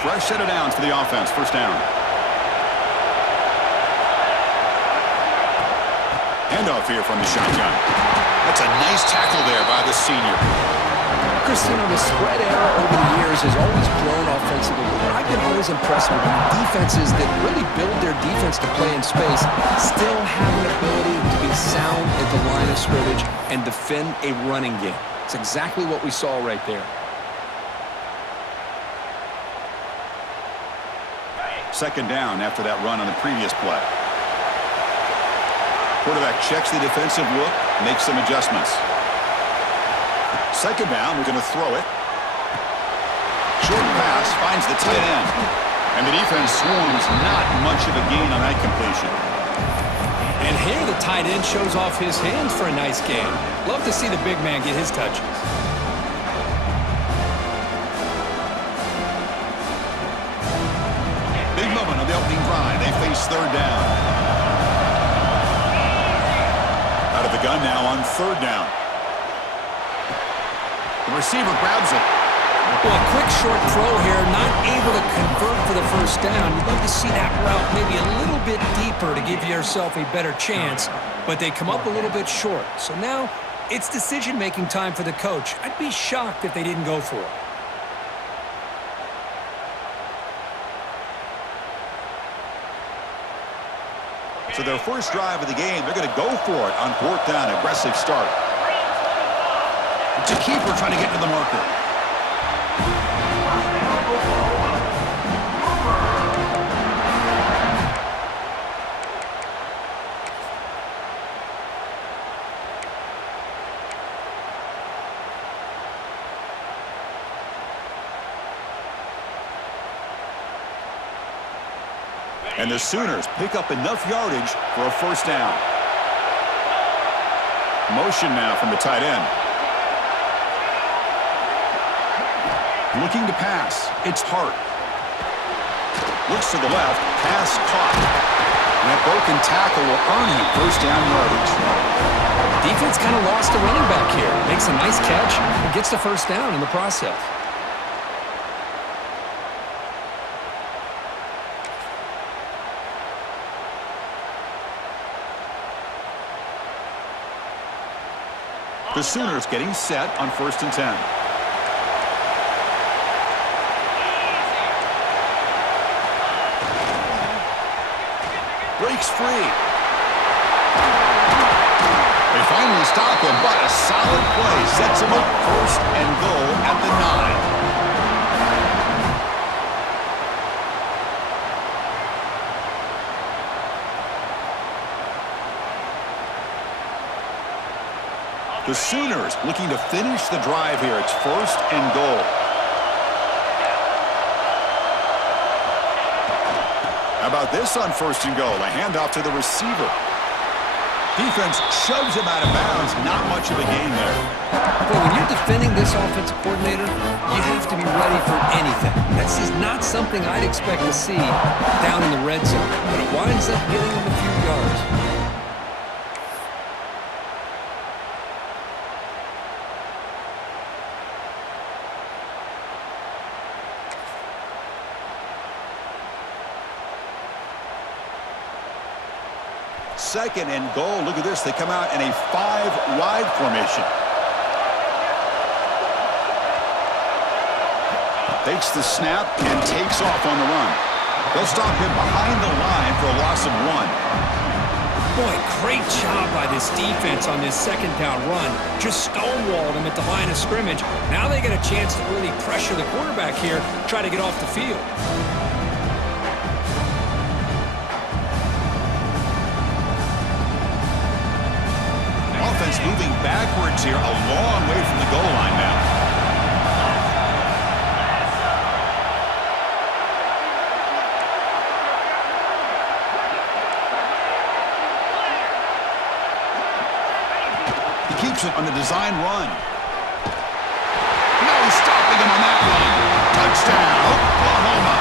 Fresh set of downs for the offense. First down. Handoff here from the shotgun. That's a nice tackle there by the senior. Christian, the spread era over the years has always grown offensively. But I've been always impressed with defenses that really build their defense to play in space, still have an ability to be sound at the line of scrimmage and defend a running game. It's exactly what we saw right there. Second down after that run on the previous play. Quarterback checks the defensive look, makes some adjustments. Second down, we're going to throw it. Short pass finds the tight end. And the defense swarms, not much of a gain on that completion. And here the tight end shows off his hands for a nice game. Love to see the big man get his touches. Big moment on the opening drive. They face third down. Out of the gun now on third down. The receiver grabs it. Well, a quick short throw here, not able to convert for the first down. You'd love to see that route maybe a little bit deeper to give yourself a better chance, but they come up a little bit short. So now it's decision-making time for the coach. I'd be shocked if they didn't go for it. So their first drive of the game, they're going to go for it on fourth down. Aggressive start. It's a keeper trying to get to the marker. And the Sooners pick up enough yardage for a first down. Motion now from the tight end. Looking to pass. It's Hart. Looks to the left. Pass caught. And that broken tackle will earn him first down yardage. Defense kind of lost a running back here. Makes a nice catch and gets the first down in the process. The Sooners getting set on 1st and 10. Breaks free. They finally stop him, but a solid play sets him up 1st and goal at the 9. The Sooners looking to finish the drive here. It's 1st and goal. How about this on 1st and goal? A handoff to the receiver. Defense shoves him out of bounds. Not much of a gain there. Well, when you're defending this offensive coordinator, you have to be ready for anything. This is not something I'd expect to see down in the red zone, but it winds up getting him a few yards. Second and goal. Look at this. They come out in a 5-wide formation. Takes the snap and takes off on the run. They'll stop him behind the line for a loss of 1. Boy, great job by this defense on this second down run. Just stonewalled him at the line of scrimmage. Now they get a chance to really pressure the quarterback here, try to get off the field. Offense moving backwards here, a long way from the goal line now. He keeps it on the design run. No stopping him on that one. Touchdown, Oklahoma.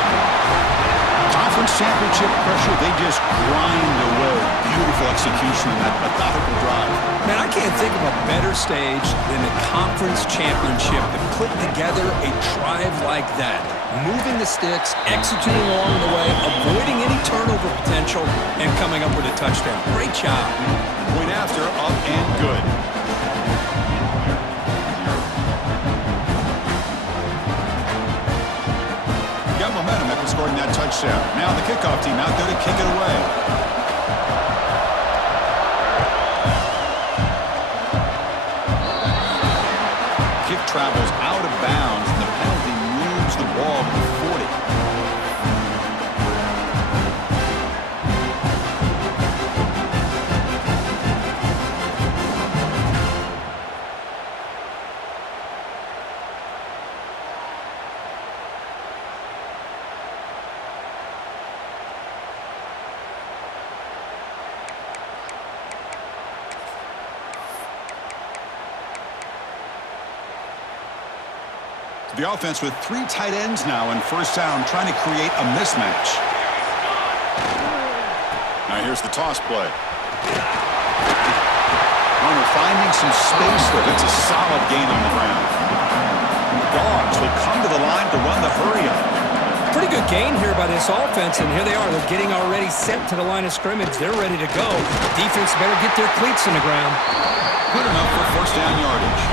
Conference championship pressure, they just grind away. Beautiful execution in that methodical drive. Man, I can't think of a better stage than the conference championship to put together a drive like that. moving the sticks, executing along the way, avoiding any turnover potential, and coming up with a touchdown. Great job. Point after, up and good. Got momentum after scoring that touchdown. Now the kickoff team out there to kick it away. Kick travels out of bounds, and the penalty moves the ball to the 40. The offense with 3 tight ends now in first down, trying to create a mismatch. Now here's the toss play. Hunter finding some space there. That's a solid gain on the ground. The Dogs will come to the line to run the hurry-up. Pretty good gain here by this offense, and here they are. They're getting already sent to the line of scrimmage. They're ready to go. Defense better get their cleats in the ground. Good enough for first down yardage.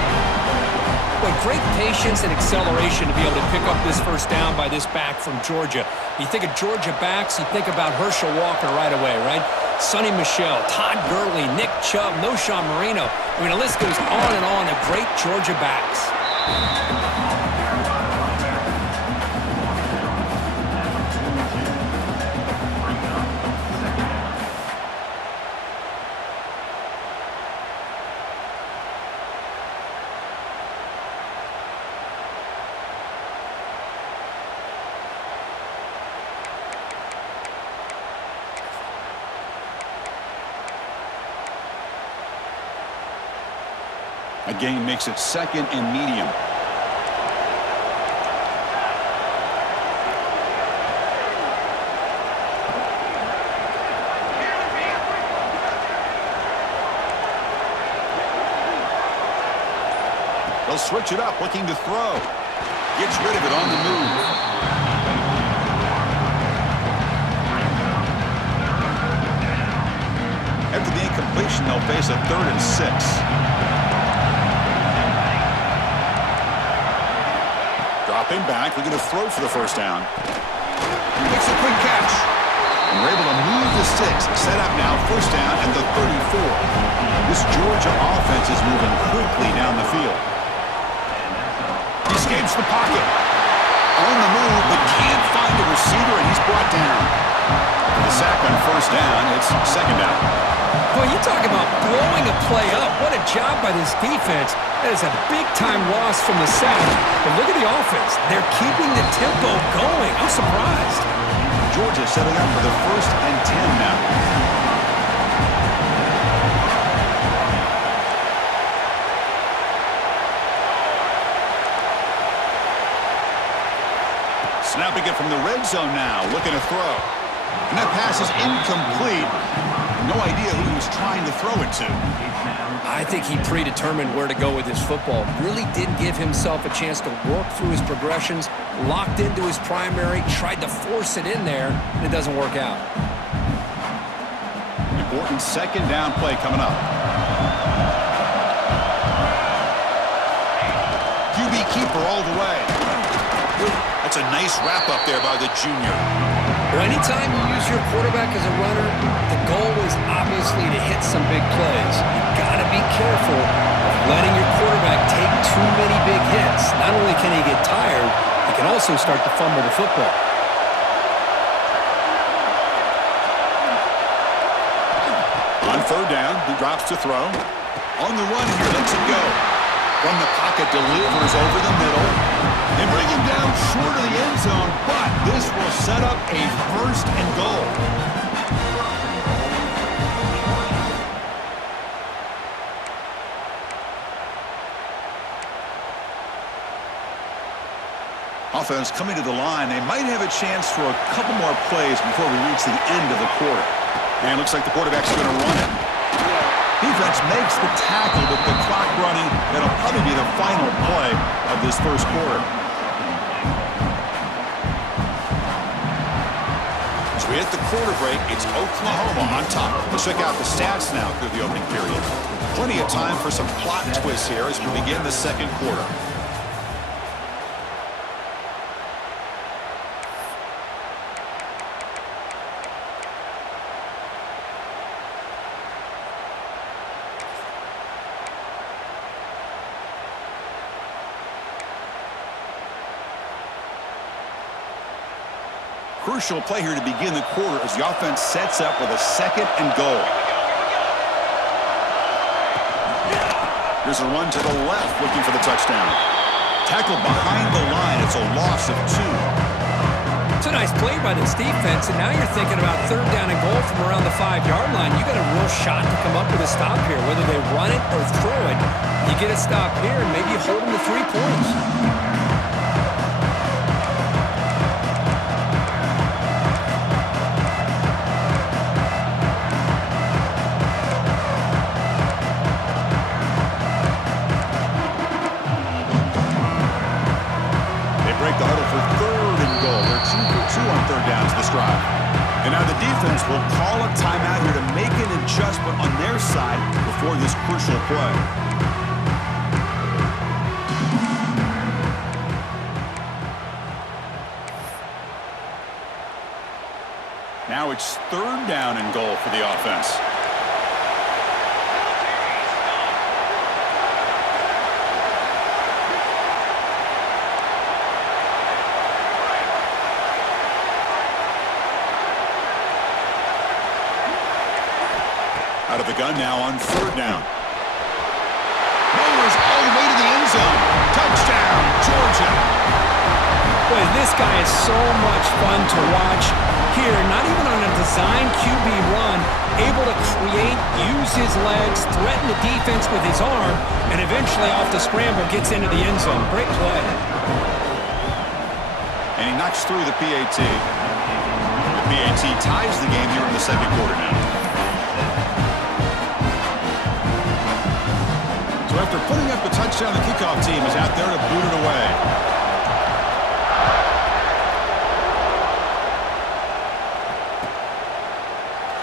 But great patience and acceleration to be able to pick up this first down by this back from Georgia. You think of Georgia backs, you think about Herschel Walker right away, right? Sonny Michel, Todd Gurley, Nick Chubb, Noshawn Marino. I mean, the list goes on and on of great Georgia backs. A gain makes it second and medium. They'll switch it up, looking to throw. Gets rid of it on the move. After the incompletion, they'll face a 3rd and 6. Dropping back, looking to throw for the first down. He makes a quick catch. And we're able to move the sticks. Set up now, first down and the 34. This Georgia offense is moving quickly down the field. He escapes the pocket. On the move, but can't find a receiver, and he's brought down. The sack on first down, it's second down. Boy, you talk about blowing a play up. What a job by this defense. That is a big-time loss from the sack. But look at the offense. They're keeping the tempo going. I'm surprised. Georgia setting up for the 1st and 10 now. Snapping it from the red zone now, looking to throw. And that pass is incomplete. No idea who he was trying to throw it to. I think he predetermined where to go with his football. Really did give himself a chance to work through his progressions, locked into his primary, tried to force it in there, and it doesn't work out. Important second down play coming up. QB keeper all the way. That's a nice wrap up there by the junior. Well, anytime you use your quarterback as a runner, the goal is obviously to hit some big plays. You've got to be careful of letting your quarterback take too many big hits. Not only can he get tired, he can also start to fumble the football. On third down, he drops to throw. On the run here, lets it go. From the pocket, delivers over the middle. They bring him down short of the end zone, but this will set up a 1st and goal. Offense coming to the line. They might have a chance for a couple more plays before we reach the end of the quarter. And it looks like the quarterback's going to run it. Defense makes the tackle with the clock running. That'll probably be the final play of this first quarter. As we hit the quarter break, it's Oklahoma on top. Let's check out the stats now through the opening period. Plenty of time for some plot twists here as we begin the second quarter. Crucial play here to begin the quarter as the offense sets up with a 2nd and goal. Here's a run to the left looking for the touchdown. Tackled behind the line. It's a loss of 2. It's a nice play by this defense, and now you're thinking about 3rd down and goal from around the 5-yard line. You got a real shot to come up with a stop here, whether they run it or throw it. You get a stop here, and maybe you hold them to 3 points. Break the huddle for 3rd and goal. They're 2 for 2 on 3rd downs this drive. And now the defense will call a timeout here to make an adjustment on their side before this crucial play. Now it's 3rd down and goal for the offense. Out of the gun now on 3rd down. Bowers all the way to the end zone. Touchdown, Georgia. Boy, this guy is so much fun to watch here. Not even on a design QB run, able to create, use his legs, threaten the defense with his arm, and eventually off the scramble gets into the end zone. Great play. And he knocks through the PAT. The PAT ties the game here in the second quarter now. So after putting up the touchdown, the kickoff team is out there to boot it away.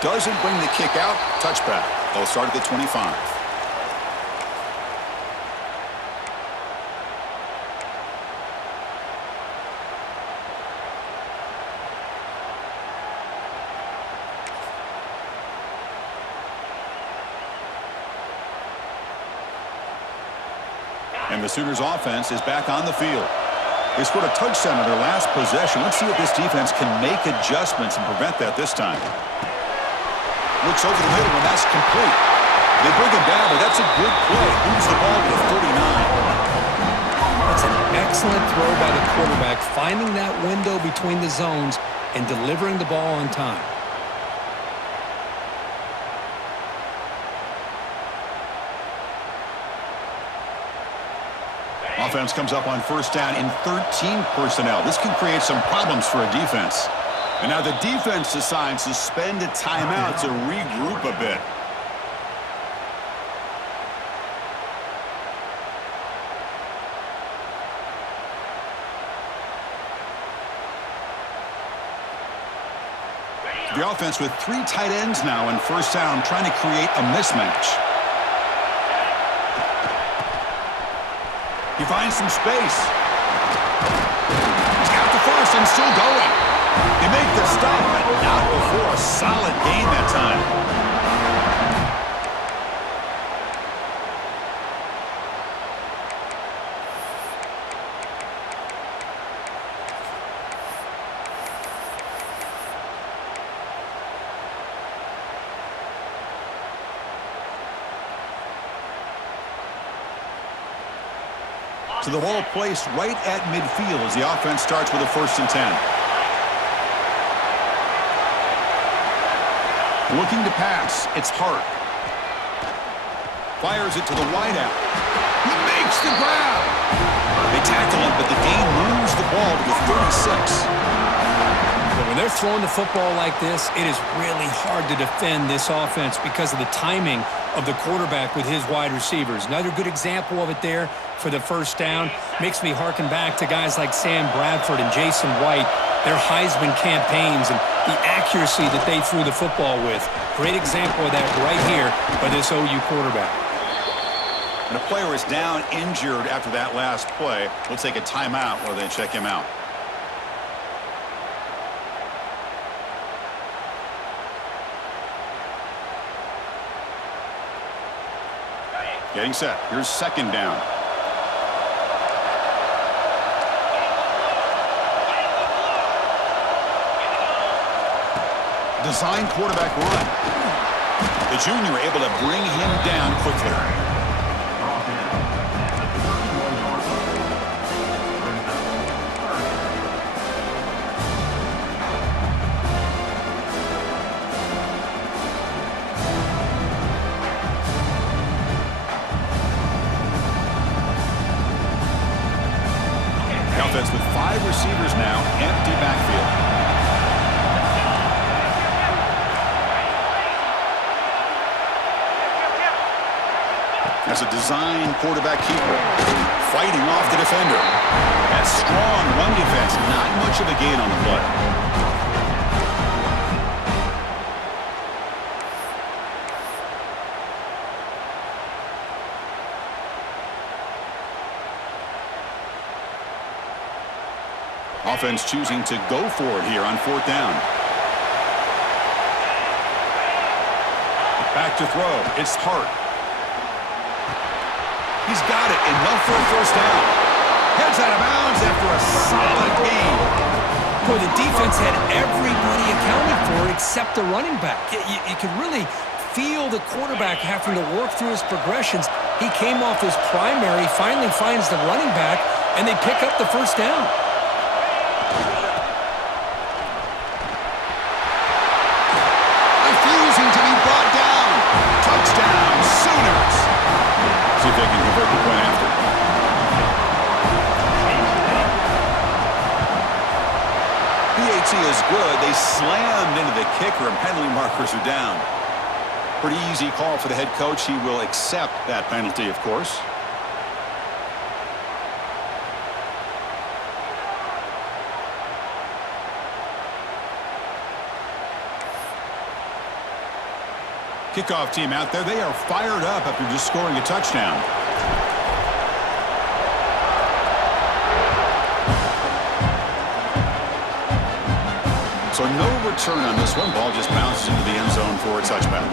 Doesn't bring the kick out. Touchback. They'll start at the 25. And the Sooners offense is back on the field. They scored a touchdown in their last possession. Let's see if this defense can make adjustments and prevent that this time. Looks over the middle, and that's complete. They bring him down, but that's a good play. Moves the ball to the 39. That's an excellent throw by the quarterback, finding that window between the zones and delivering the ball on time. Offense comes up on 1st down in 13 personnel. This can create some problems for a defense. And now the defense decides to spend a timeout to regroup a bit. The offense with 3 tight ends now in 1st down, trying to create a mismatch. He finds some space. He's got the 1st and still going. They make the stop, but not before a solid gain that time. So the ball placed right at midfield as the offense starts with a 1st and 10. Looking to pass, it's Hart. Fires it to the wideout. He makes the grab. They tackle him, but the gain moves the ball to the 36. But when they're throwing the football like this, it is really hard to defend this offense because of the timing of the quarterback with his wide receivers. Another good example of it there for the first down. Makes me harken back to guys like Sam Bradford and Jason White, their Heisman campaigns and the accuracy that they threw the football with. Great example of that right here by this OU quarterback. And a player is down injured after that last play. We'll take a timeout while they check him out. Getting set. Here's second down. Design quarterback run. The junior able to bring him down quickly. Offense with 5 receivers now, empty backfield. As a design quarterback keeper, fighting off the defender. That strong run defense, not much of a gain on the play. Offense choosing to go for it here on fourth down. Back to throw. It's Hart. He's got it. Enough for a first down. Heads out of bounds after a solid gain. Boy, the defense had everybody accounted for except the running back. You could really feel the quarterback having to work through his progressions. He came off his primary, finally finds the running back, and they pick up the first down. Refusing to be brought down. Touchdown, Sooners. See if they can convert the point after. PAT is good. They slammed into the kicker and penalty markers are down. Pretty easy call for the head coach. He will accept that penalty, of course. Kickoff team out there. They are fired up after just scoring a touchdown. So no return on this one. Ball just bounces into the end zone for a touchback.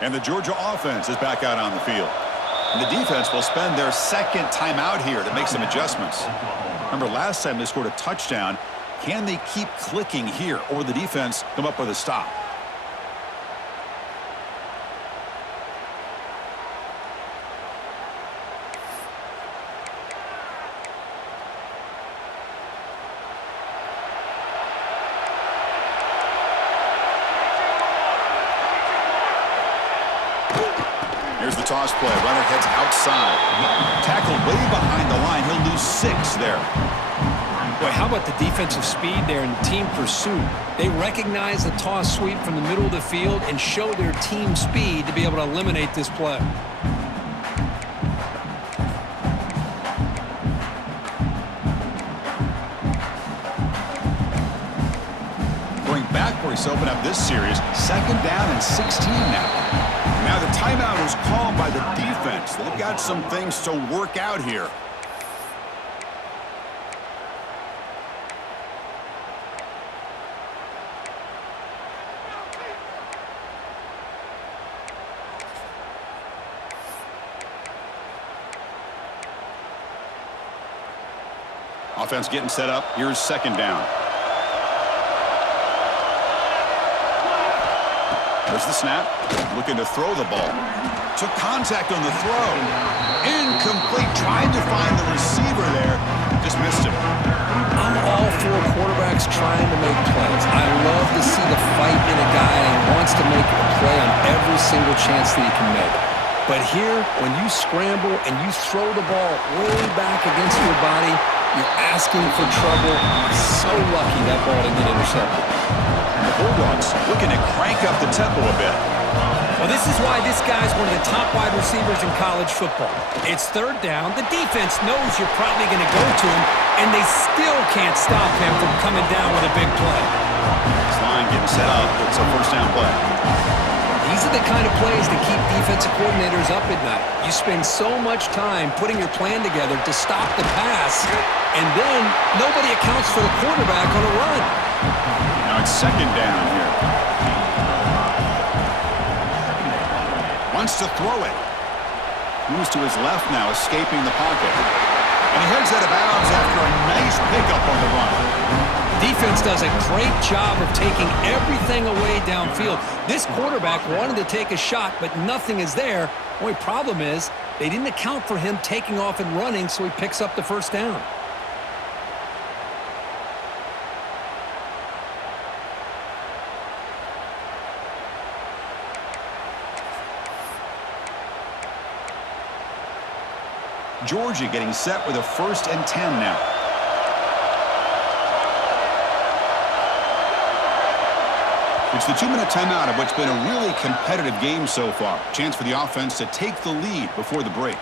And the Georgia offense is back out on the field. And the defense will spend their second timeout here to make some adjustments. Remember, last time they scored a touchdown. Can they keep clicking here, or will the defense come up with a stop? Here's the toss play. Runner heads outside. Tackled way behind the line. He'll lose 6 there. Boy, how about the defensive speed there and team pursuit? They recognize the toss sweep from the middle of the field and show their team speed to be able to eliminate this play. Going backwards to open up this series. Second down and 16 now. Now the timeout is called by the defense. They've got some things to work out here. Offense getting set up. Here's second down. There's the snap. Looking to throw the ball. Took contact on the throw. Incomplete. Tried to find the receiver there. Just missed him. I'm all for quarterbacks trying to make plays. I love to see the fight in a guy and wants to make a play on every single chance that he can make. But here, when you scramble and you throw the ball way back against your body, you're asking for trouble. So lucky that ball didn't get intercepted. And the Bulldogs looking to crank up the tempo a bit. Well, this is why this guy's one of the top wide receivers in college football. It's third down. The defense knows you're probably going to go to him, and they still can't stop him from coming down with a big play. This line getting set up. It's a first down play. These are the kind of plays that keep defensive coordinators up at night. You spend so much time putting your plan together to stop the pass, and then nobody accounts for the quarterback on a run. Now it's second down here. Wants to throw it. Moves to his left now, escaping the pocket. And he heads out of bounds after a nice pickup on the run. Defense does a great job of taking everything away downfield. This quarterback wanted to take a shot, but nothing is there. Only problem is they didn't account for him taking off and running, so he picks up the first down. Georgia getting set with a 1st and 10 now. It's the 2-minute timeout of what's been a really competitive game so far. Chance for the offense to take the lead before the break.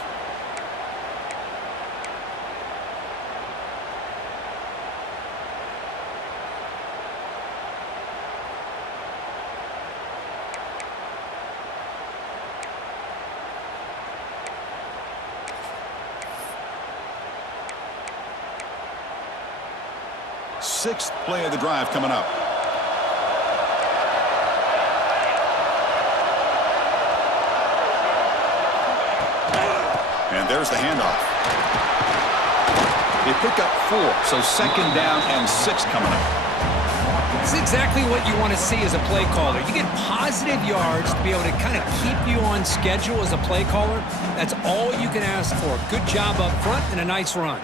Sixth play of the drive coming up. And there's the handoff. They pick up 4, so second down and 6 coming up. This is exactly what you want to see as a play caller. You get positive yards to be able to kind of keep you on schedule as a play caller. That's all you can ask for. Good job up front and a nice run.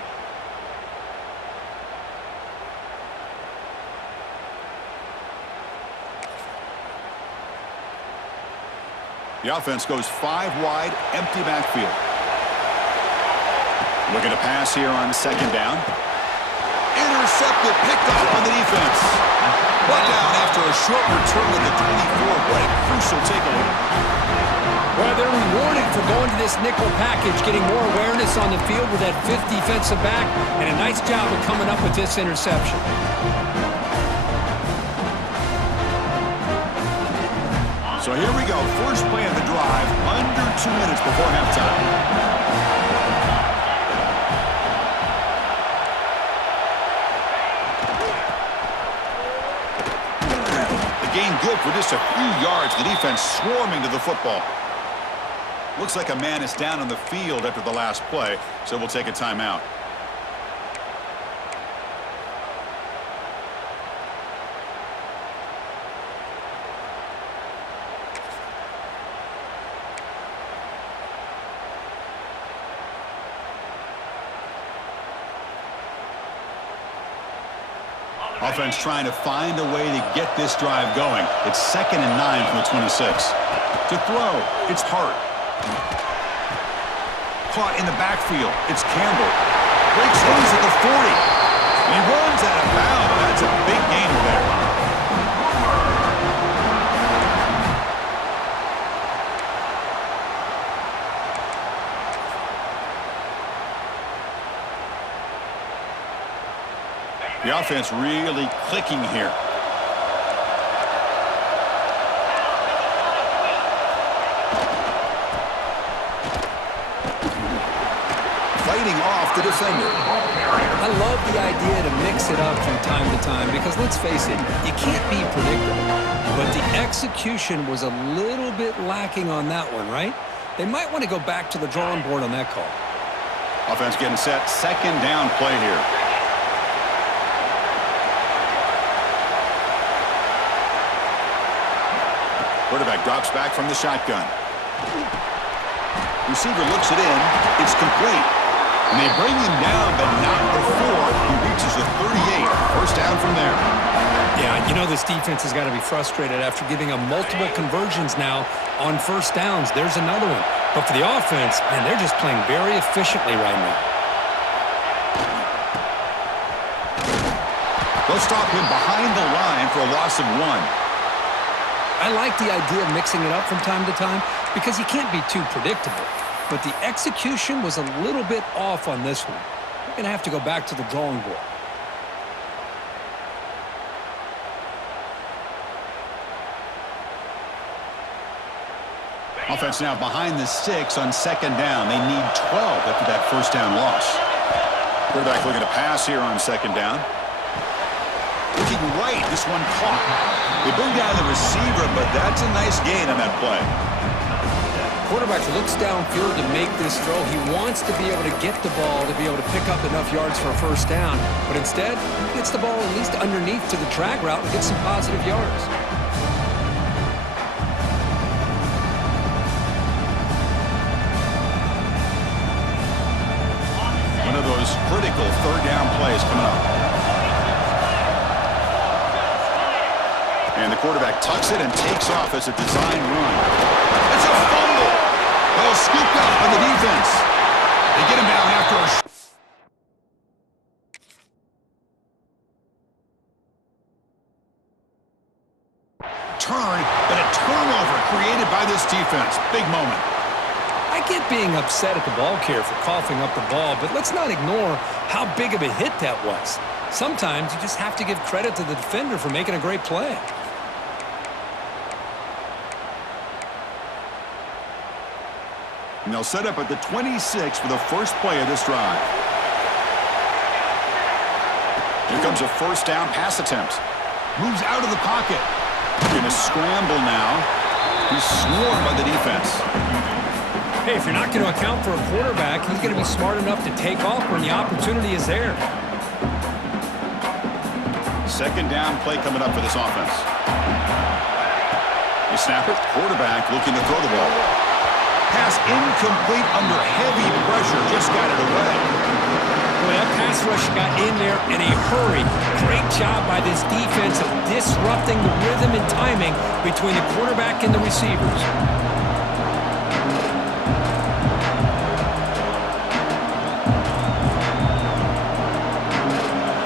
The offense goes 5 wide, empty backfield. Looking to pass here on second down. Intercepted, picked off on the defense. Brought down after a short return at the 24. What a crucial takeaway. Well, they're rewarded for going to this nickel package, getting more awareness on the field with that 5th defensive back, and a nice job of coming up with this interception. So here we go. First play of the drive, under 2 minutes before halftime. The gain good for just a few yards. The defense swarming to the football. Looks like a man is down on the field after the last play, so we'll take a timeout. Offense trying to find a way to get this drive going. It's 2nd and 9 from the 26. To throw, it's Hart. Caught in the backfield, it's Campbell. Breaks loose at the 40. And he runs out of bounds. That's a big gain there. The offense really clicking here. Fighting off the defender. I love the idea to mix it up from time to time because, let's face it, you can't be predictable. But the execution was a little bit lacking on that one, right? They might want to go back to the drawing board on that call. Offense getting set. Second down play here. Quarterback drops back from the shotgun. Receiver looks it in. It's complete. And they bring him down, but not before he reaches the 38. First down from there. Yeah, you know this defense has got to be frustrated after giving them multiple conversions now on first downs. There's another one. But for the offense, man, they're just playing very efficiently right now. They'll stop him behind the line for a loss of 1. I like the idea of mixing it up from time to time because you can't be too predictable. But the execution was a little bit off on this one. We're going to have to go back to the drawing board. Offense now behind the 6 on second down. They need 12 after that first down loss. Quarterback looking to pass here on second down. Looking right, this one caught. They bring down the receiver, but that's a nice gain on that play. Quarterback looks downfield to make this throw. He wants to be able to get the ball to be able to pick up enough yards for a first down. But instead, he gets the ball at least underneath to the drag route and gets some positive yards. One of those critical third down plays coming up. And the quarterback tucks it and takes off as a design run. It's a fumble. Well, scooped up by the defense. They get him down after a turn, but a turnover created by this defense. Big moment. I get being upset at the ball carrier for coughing up the ball, but let's not ignore how big of a hit that was. Sometimes you just have to give credit to the defender for making a great play. And they'll set up at the 26 for the first play of this drive. Here comes a first down pass attempt. Moves out of the pocket. In a scramble now. He's swarmed by the defense. Hey, if you're not going to account for a quarterback, he's going to be smart enough to take off when the opportunity is there. Second down play coming up for this offense. They snap it. Quarterback looking to throw the ball. Pass incomplete under heavy pressure. Just got it away. Boy, that pass rush got in there in a hurry. Great job by this defense of disrupting the rhythm and timing between the quarterback and the receivers.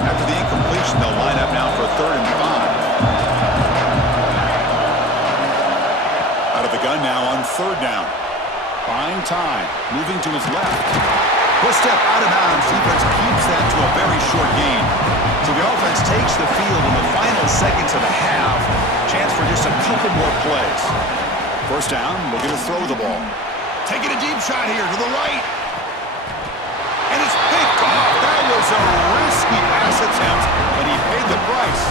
After the incompletion, they'll line up now for 3rd and 5. Out of the gun now on 3rd down. Buying time, moving to his left. First step out of bounds. Defense keeps that to a very short gain. So the offense takes the field in the final seconds of the half. Chance for just a couple more plays. First down, looking to throw the ball. Taking a deep shot here to the right. And it's picked off. That was a risky pass attempt, but he paid the price.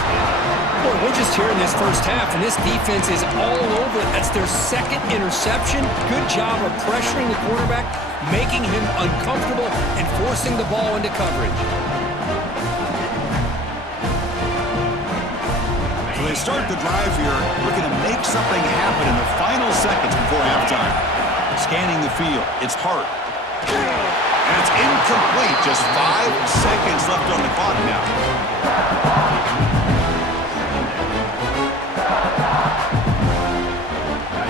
Boy, we're just here in this first half, and this defense is all over it. That's their second interception. Good job of pressuring the quarterback, making him uncomfortable, and forcing the ball into coverage. So they start the drive here, looking to make something happen in the final seconds before halftime. Scanning the field. It's Hart. And it's incomplete. Just 5 seconds left on the clock now.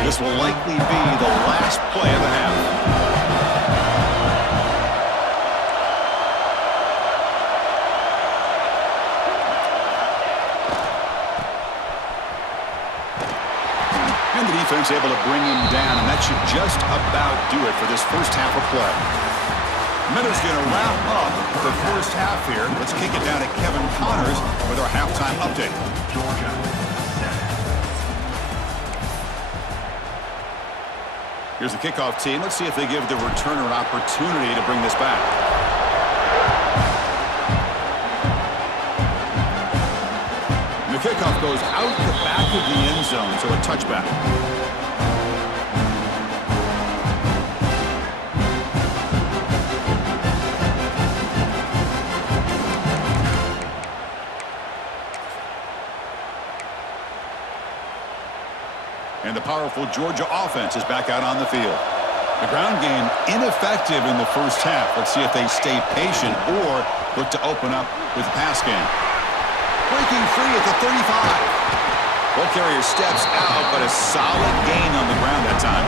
This will likely be the last play of the half. And the defense able to bring him down, and that should just about do it for this first half of play. Miller's going to wrap up the first half here. Let's kick it down to Kevin Connors with our halftime update. Georgia. Here's the kickoff team. Let's see if they give the returner an opportunity to bring this back. And the kickoff goes out the back of the end zone, so a touchback. And the powerful Georgia offense is back out on the field. The ground game ineffective in the first half. Let's see if they stay patient or look to open up with the pass game. Breaking free at the 35. Ball carrier steps out, but a solid gain on the ground that time.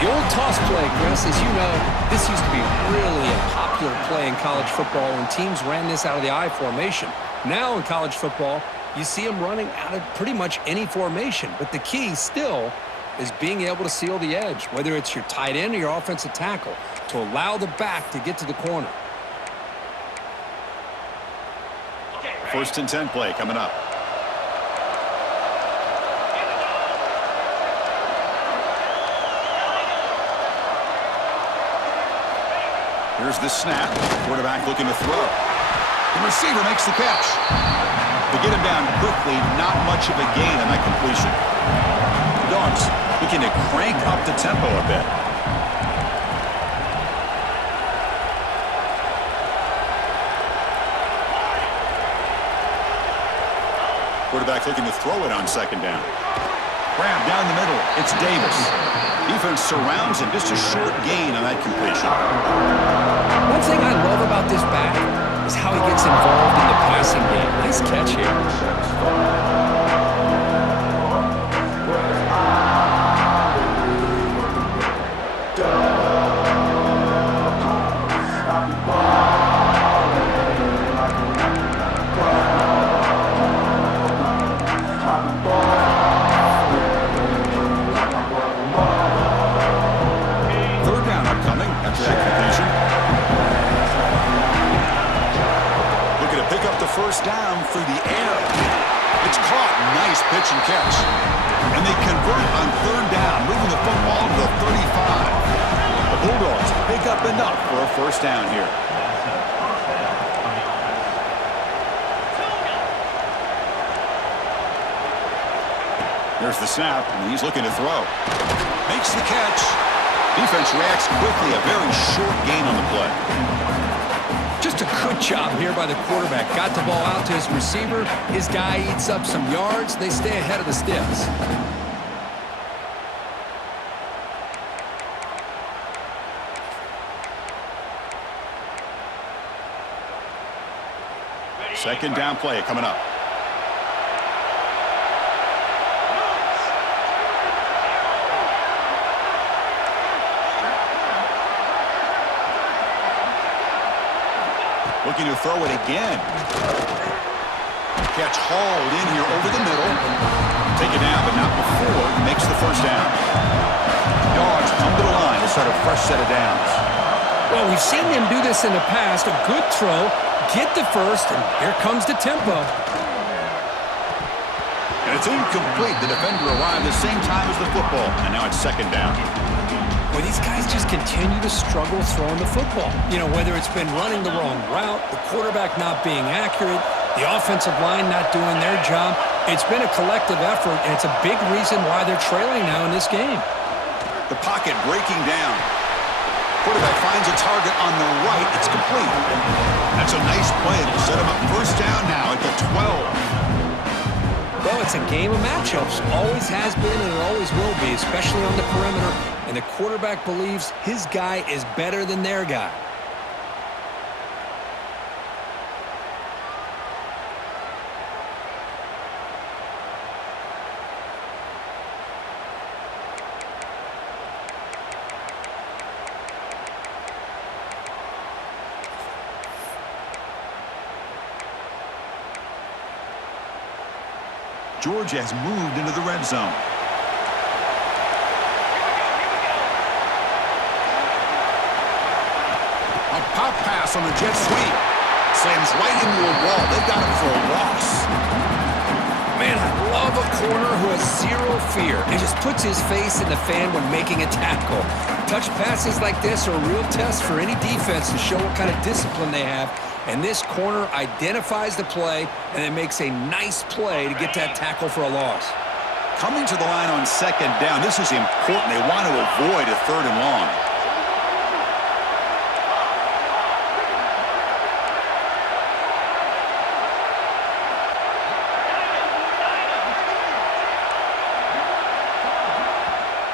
The old toss play, Chris, as you know, this used to be really a popular play in college football when teams ran this out of the I formation. Now in college football, you see them running out of pretty much any formation. But the key still is being able to seal the edge, whether it's your tight end or your offensive tackle, to allow the back to get to the corner. First and 10 play coming up. Here's the snap. Quarterback looking to throw. The receiver makes the catch. They get him down quickly. Not much of a gain on that completion. Dogs looking to crank up the tempo a bit. Quarterback looking to throw it on second down. Grab down the middle. It's Davis. Defense surrounds him. Just a short gain on that completion. One thing I love about this back is how he gets involved in the passing game. Nice catch here. First down through the air. It's caught. Nice pitch and catch. And they convert on third down, moving the football to the 35. The Bulldogs pick up enough for a first down here. There's the snap, and he's looking to throw. Makes the catch. Defense reacts quickly. A very short gain on the play. Just a good job here by the quarterback. Got the ball out to his receiver. His guy eats up some yards. They stay ahead of the sticks. Second down play coming up. Looking to throw it again. Catch hauled in here over the middle. Take it down, but not before he makes the first down. Dogs come to the line to start a fresh set of downs. Well, we've seen them do this in the past. A good throw, get the first, and here comes the tempo. And it's incomplete. The defender arrived the same time as the football, and now it's second down. Well, these guys just continue to struggle throwing the football. You know, whether it's been running the wrong route, the quarterback not being accurate, the offensive line not doing their job. It's been a collective effort, and it's a big reason why they're trailing now in this game. The pocket breaking down. Quarterback finds a target on the right. It's complete. That's a nice play. It'll set him up first down now at the 12. Well, it's a game of matchups. Always has been and it always will be, especially on the perimeter. And the quarterback believes his guy is better than their guy. Georgia has moved into the red zone. A pop pass on the jet sweep. Sends right into a wall. They got him for a loss. Man, I love a corner who has zero fear and just puts his face in the fan when making a tackle. Touch passes like this are a real test for any defense to show what kind of discipline they have. And this corner identifies the play and then makes a nice play to get that tackle for a loss. Coming to the line on second down, this is important. They want to avoid a third and long.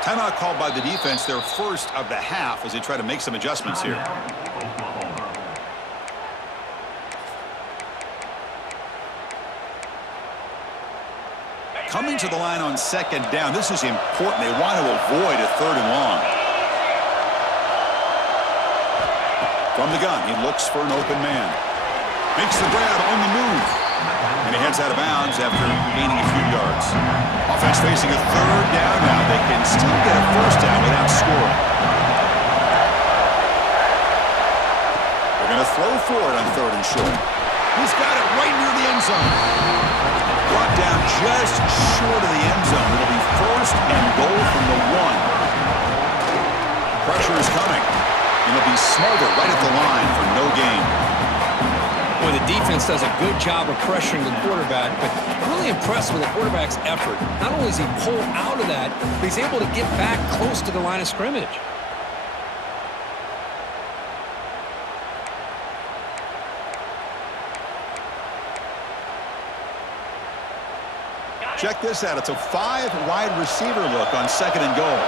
Timeout called by the defense, their first of the half, as they try to make some adjustments here. Coming to the line on second down. This is important. They want to avoid a third and long. From the gun, he looks for an open man. Makes the grab on the move. And he heads out of bounds after gaining a few yards. Offense facing a third down now. They can still get a first down without scoring. They're going to throw for it on third and short. He's got it right near the end zone. Brought down just short of the end zone. It'll be first and goal from the 1. Pressure is coming. And it'll be Smolder right at the line for no gain. Boy, the defense does a good job of pressuring the quarterback, but I'm really impressed with the quarterback's effort. Not only does he pull out of that, but he's able to get back close to the line of scrimmage. Check this out. It's a 5-wide receiver look on second and goal.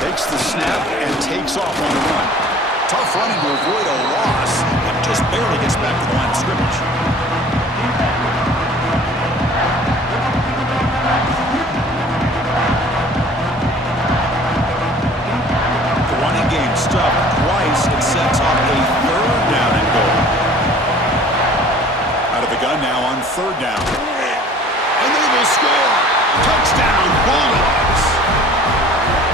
Takes the snap and takes off on the run. Tough running to avoid a loss, and just barely gets back to the line of scrimmage. The running game stopped twice. It sets up a third down and goal. Out of the gun now on third down. And they will score. Touchdown, Bulldogs.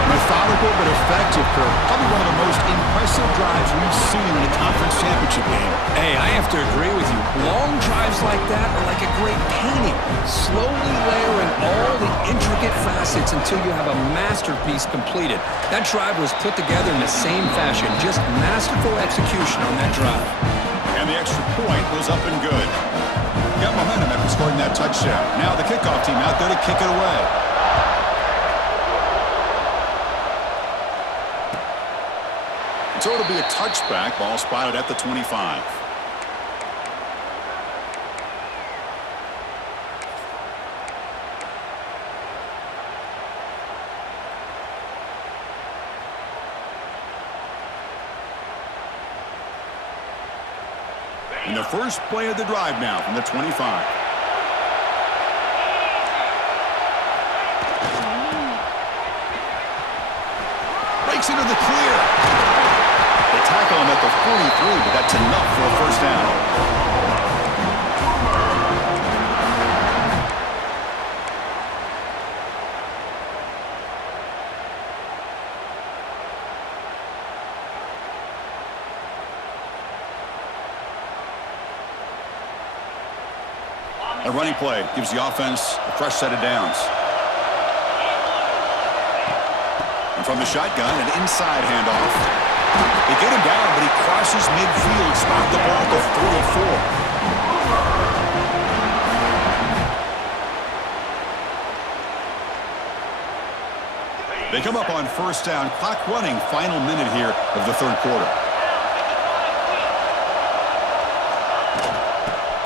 Methodical but effective, Kirk. Probably one of the most impressive drives we've seen in a conference championship game. Hey, I have to agree with you. Long drives like that are like a great painting. Slowly layering all the intricate facets until you have a masterpiece completed. That drive was put together in the same fashion. Just masterful execution on that drive. And the extra point was up and good. Got momentum after scoring that touchdown. Now the kickoff team out there to kick it away. So it'll be a touchback. Ball spotted at the 25. And the first play of the drive now from the 25. Breaks into the clear. Tackle him at the 43, but that's enough for a first down. A running play gives the offense a fresh set of downs. And from the shotgun, an inside handoff. They get him down, but he crosses midfield, spot the ball at the 44. They come up on first down, clock running, final minute here of the third quarter.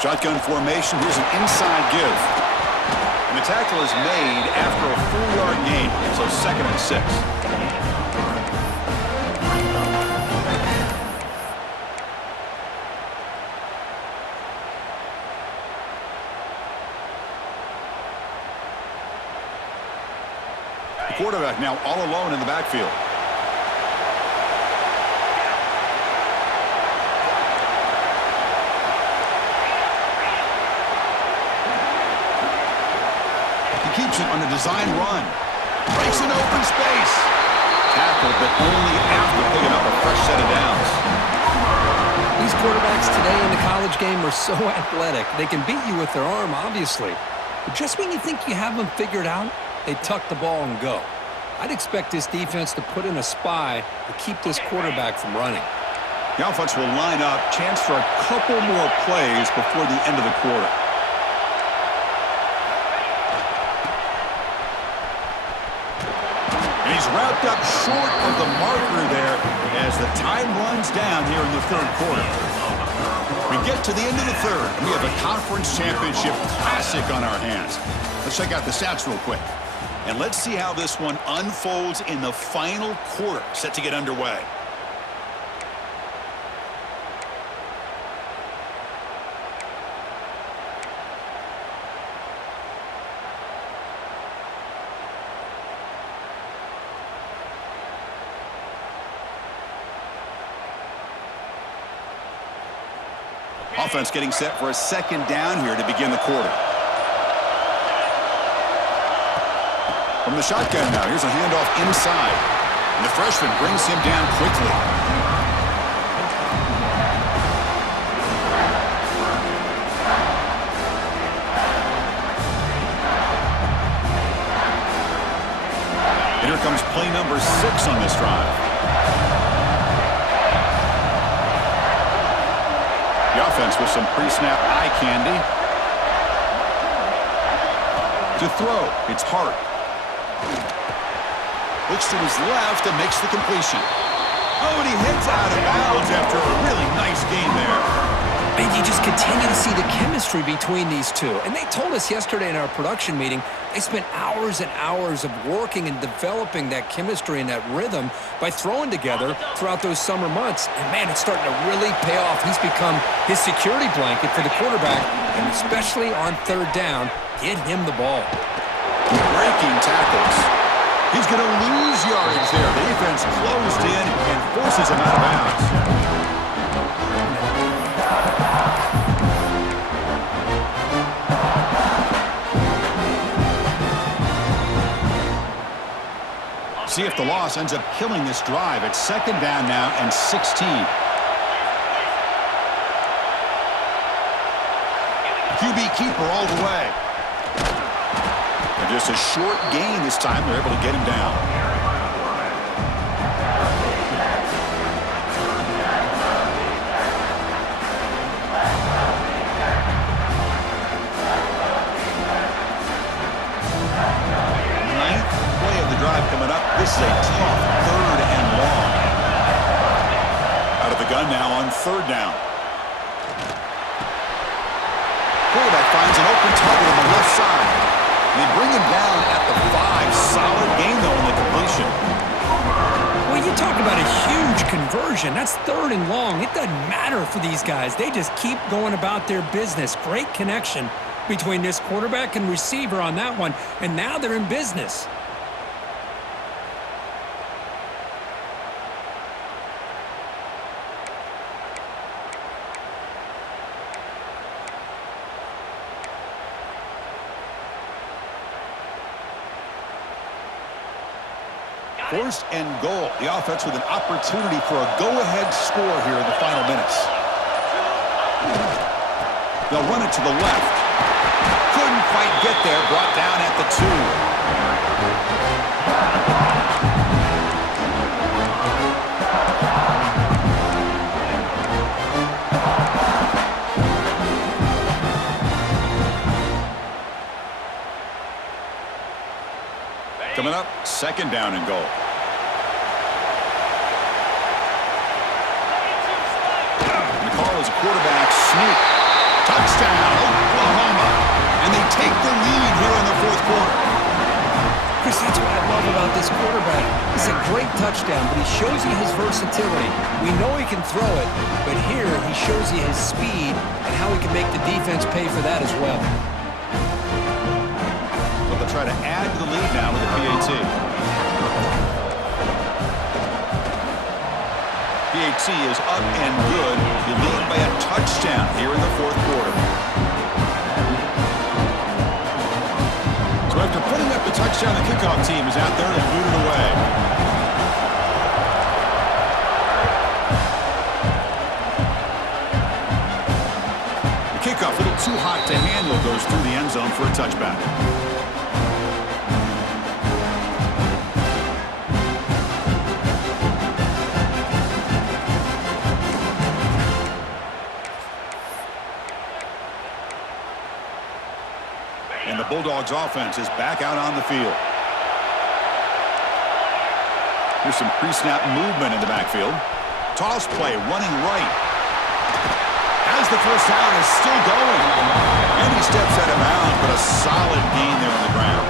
Shotgun formation, here's an inside give. And the tackle is made after a 4-yard gain, so second and 6. Quarterback now all alone in the backfield. He keeps it on a design run. Breaks an open space. Tackled, but only after picking up a fresh set of downs. These quarterbacks today in the college game are so athletic. They can beat you with their arm, obviously. But just when you think you have them figured out, they tuck the ball and go. I'd expect this defense to put in a spy to keep this quarterback from running. The offense will line up. Chance for a couple more plays before the end of the quarter. And he's wrapped up short of the marker there as the time runs down here in the third quarter. We get to the end of the third, and we have a conference championship classic on our hands. Let's check out the stats real quick. And let's see how this one unfolds in the final quarter, set to get underway. Offense getting set for a second down here to begin the quarter. From the shotgun now, here's a handoff inside. And the freshman brings him down quickly. And here comes play number 6 on this drive. The offense with some pre-snap eye candy. To throw, it's Hart. Looks to his left and makes the completion. Oh, and he heads out of bounds after a really nice game there. And you just continue to see the chemistry between these two. And they told us yesterday in our production meeting, they spent hours and hours of working and developing that chemistry and that rhythm by throwing together throughout those summer months. And, man, it's starting to really pay off. He's become his security blanket for the quarterback, and especially on third down, get him the ball. Breaking tackles. He's going to lose yardage there. The defense closed in and forces him out of bounds. See if the loss ends up killing this drive. It's second down now and 16. QB keeper all the way. And just a short gain this time. They're able to get him down. Drive coming up. This is a tough third and long. Out of the gun now on third down. Quarterback finds an open target on the left side. And they bring him down at the 5. Solid gain, though, in the completion. Well, you talk about a huge conversion. That's third and long. It doesn't matter for these guys. They just keep going about their business. Great connection between this quarterback and receiver on that one. And now they're in business. First and goal. The offense with an opportunity for a go-ahead score here in the final minutes. They'll run it to the left. Couldn't quite get there. Brought down at the 2. Coming up, second down and goal. McCall is a quarterback sneak. Touchdown, Oklahoma. And they take the lead here in the fourth quarter. Chris, that's what I love about this quarterback. It's a great touchdown, but he shows you his versatility. We know he can throw it, but here he shows you his speed and how he can make the defense pay for that as well. They'll try to add to the lead now with the PAT. PAT is up and good. You lead by a touchdown here in the fourth quarter. So after putting up the touchdown, the kickoff team is out there to boot it away. The kickoff, a little too hot to handle, goes through the end zone for a touchback. And the Bulldogs offense is back out on the field. Here's some pre-snap movement in the backfield. Toss play running right. Has says the first down is still going. And he steps out of bounds, but a solid gain there on the ground.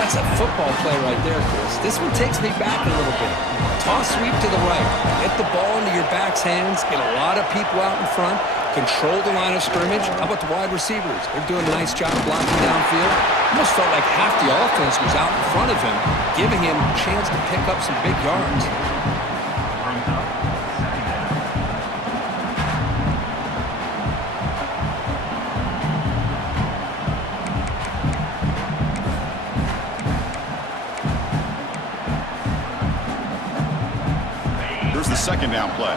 That's a football play right there, Chris. This one takes me back a little bit. Toss sweep to the right. Get the ball into your back's hands. Get a lot of people out in front. Control the line of scrimmage. How about the wide receivers? They're doing a nice job blocking downfield. Almost felt like half the offense was out in front of him, giving him a chance to pick up some big yards. Here's the second down play.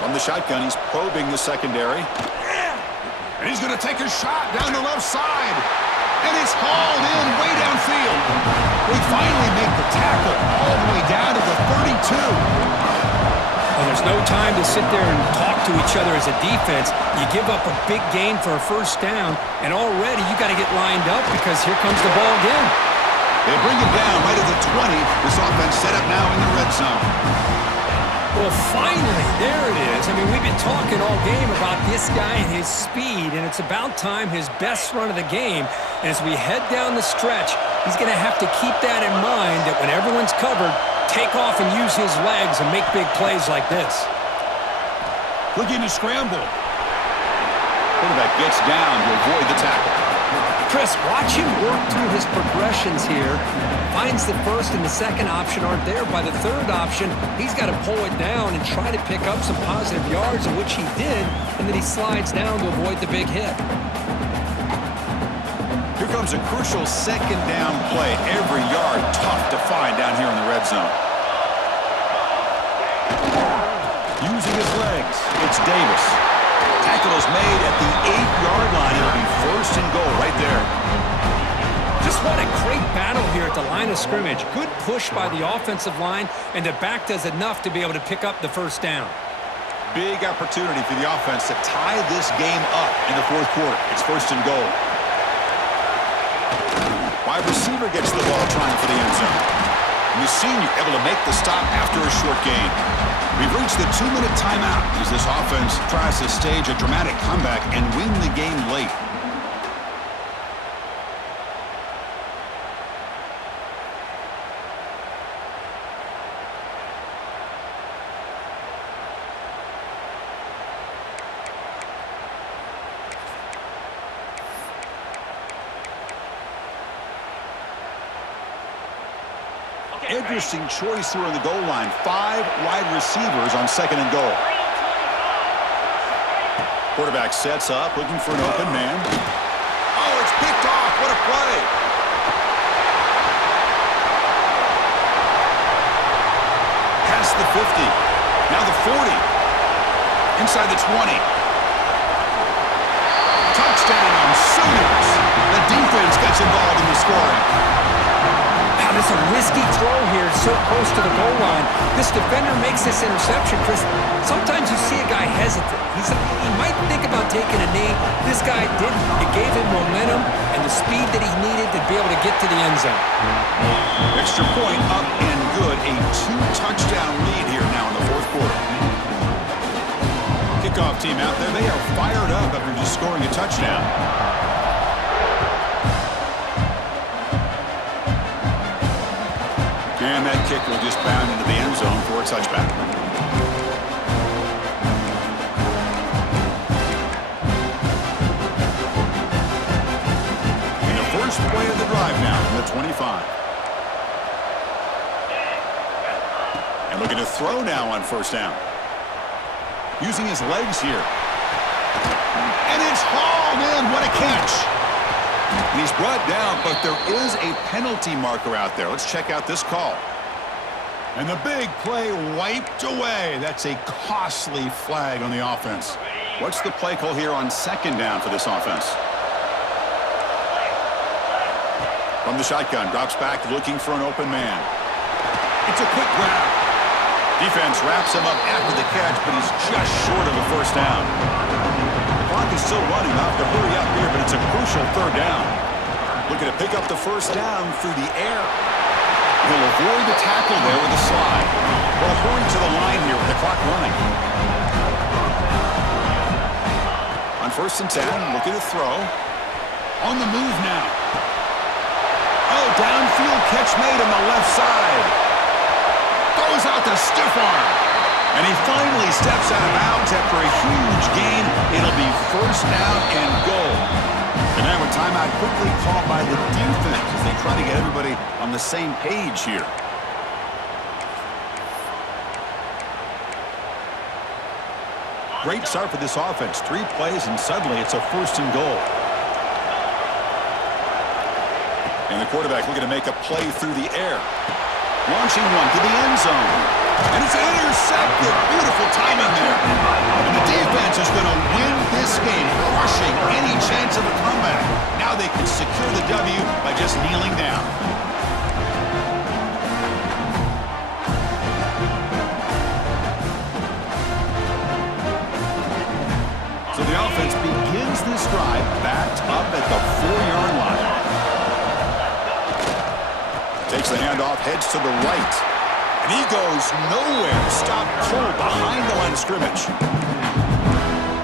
From the shotgun, he's probing the secondary. And he's going to take a shot down the left side. And it's hauled in way downfield. We finally make the tackle all the way down to the 32. Well, there's no time to sit there and talk to each other as a defense. You give up a big gain for a first down, and already you got to get lined up because here comes the ball again. They bring it down right at the 20. This offense set up now in the red zone. Well, finally, there it is. I mean, we've been talking all game about this guy and his speed, and it's about time his best run of the game. And as we head down the stretch, he's going to have to keep that in mind that when everyone's covered, take off and use his legs and make big plays like this. Looking to scramble. Quarterback gets down to avoid the tackle. Chris, watch him work through his progressions here. Finds the first and the second option aren't there. By the third option, he's got to pull it down and try to pick up some positive yards, in which he did, and then he slides down to avoid the big hit. Here comes a crucial second down play. Every yard tough to find down here in the red zone. Using his legs, it's Davis. Tackle is made at the 8-yard line. It'll be first and goal right there. Just what a great battle here at the line of scrimmage. Good push by the offensive line, and the back does enough to be able to pick up the first down. Big opportunity for the offense to tie this game up in the fourth quarter. It's first and goal. Wide receiver gets the ball trying for the end zone. And the senior able to make the stop after a short gain. We've reached the 2-minute timeout as this offense tries to stage a dramatic comeback and win the game late. Interesting choice here on the goal line. 5 wide receivers on second and goal. Quarterback sets up, looking for an open man. Oh, it's picked off. What a play. Past the 50. Now the 40. Inside the 20. Touchdown, Sooners. The defense gets involved in the scoring. It's a risky throw here, so close to the goal line. This defender makes this interception, Chris. Sometimes you see a guy hesitant. He might think about taking a knee. This guy didn't. It gave him momentum and the speed that he needed to be able to get to the end zone. Extra point up and good. A 2-touchdown lead here now in the fourth quarter. Kickoff team out there. They are fired up after just scoring a touchdown. And that kick will just bound into the end zone for a touchback. And the first play of the drive now from the 25. And looking to throw now on first down. Using his legs here. And it's hauled in. What a catch. And he's brought down, but there is a penalty marker out there. Let's check out this call. And the big play wiped away. That's a costly flag on the offense. What's the play call here on second down for this offense? From the shotgun, drops back looking for an open man. It's a quick grab. Defense wraps him up after the catch, but he's just short of a first down. The clock is still running. They'll have to hurry up here, but it's a crucial third down. Looking to pick up the first down through the air. He'll avoid the tackle there with a slide. They'll hurry to the line here with the clock running. On 1st and 10, looking to throw. On the move now. Oh, downfield catch made on the left side. Throws out the stiff arm. And he finally steps out of bounds after a huge gain. It'll be 1st down and goal. And now a timeout quickly called by the defense as they try to get everybody on the same page here. Great start for this offense. 3 plays, and suddenly it's a 1st and goal. And the quarterback looking to make a play through the air. Launching one to the end zone. And it's intercepted. Beautiful timing there. And the defense is going to win this game, crushing any chance of a comeback. Now they can secure the W by just kneeling down. So the offense begins this drive backed up at the 4-yard line. Takes the handoff, heads to the right. And he goes nowhere. Stopped cold behind the line of scrimmage.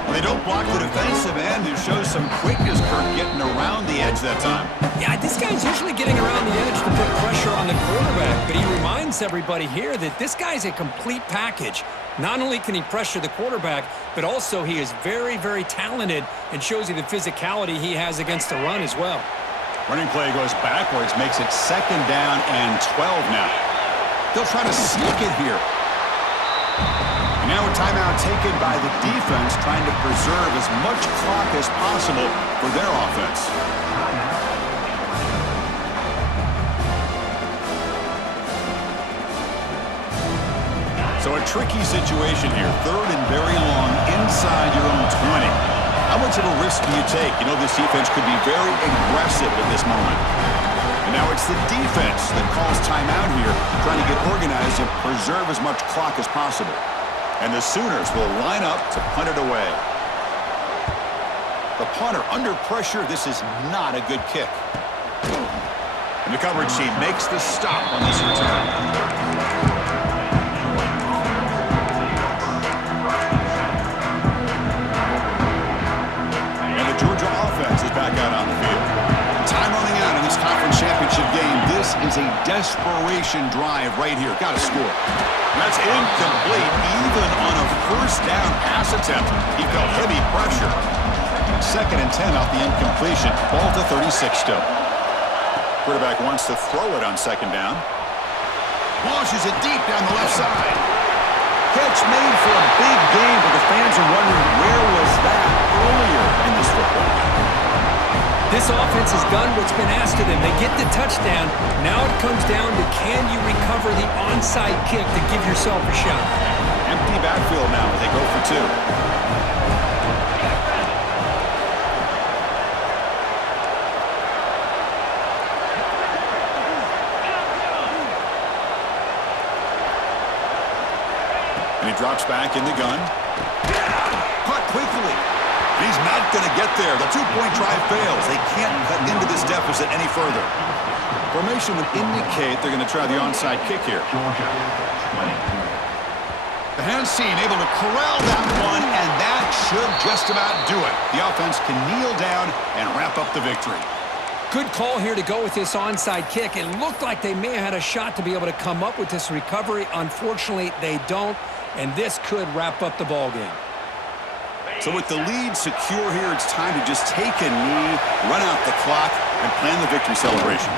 Well, they don't block the defensive end, who shows some quickness, Kirk, getting around the edge that time. Yeah, this guy's usually getting around the edge to put pressure on the quarterback, but he reminds everybody here that this guy's a complete package. Not only can he pressure the quarterback, but also he is very, very talented and shows you the physicality he has against the run as well. Running play goes backwards, makes it 2nd down and 12 now. They'll try to sneak it here. And now a timeout taken by the defense, trying to preserve as much clock as possible for their offense. So a tricky situation here. 3rd and very long inside your own 20. How much of a risk do you take? You know, this defense could be very aggressive at this moment. And now it's the defense that calls timeout here, trying to get organized and preserve as much clock as possible. And the Sooners will line up to punt it away. The punter under pressure. This is not a good kick. And the coverage team makes the stop on this return. Georgia offense is back out on the field. Time running out in this conference championship game. This is a desperation drive right here. Got to score. That's incomplete. Even on a 1st down pass attempt, he felt heavy pressure. 2nd and 10 off the incompletion. Ball to 36 still. Quarterback wants to throw it on 2nd down. Launches it deep down the left side. Catch made for a big game, but the fans are wondering, where was that earlier in this football game? This offense has done what's been asked of them. They get the touchdown. Now it comes down to, can you recover the onside kick to give yourself a shot? Empty backfield now as they go for 2. And he drops back in the gun. Caught quickly. He's not going to get there. The 2-point try fails. They can't cut into this deficit any further. Formation would indicate they're going to try the onside kick here. The hands team able to corral that one, and that should just about do it. The offense can kneel down and wrap up the victory. Good call here to go with this onside kick. It looked like they may have had a shot to be able to come up with this recovery. Unfortunately, they don't, and this could wrap up the ball game. So with the lead secure here, it's time to just take a knee, run out the clock, and plan the victory celebration.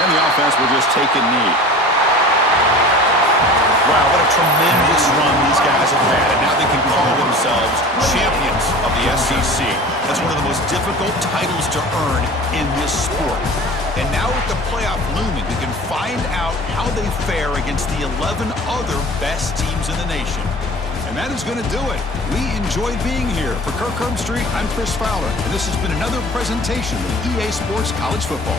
Then the offense will just take a knee. Wow, what a tremendous run these guys have had, and now they can call themselves champions of the SEC. That's one of the most difficult titles to earn in this sport. And now with the playoff looming, we can find out how they fare against the 11 other best teams in the nation. And that is going to do it. We enjoyed being here. For Kirk Herbstreit, I'm Chris Fowler, and this has been another presentation of EA Sports College Football.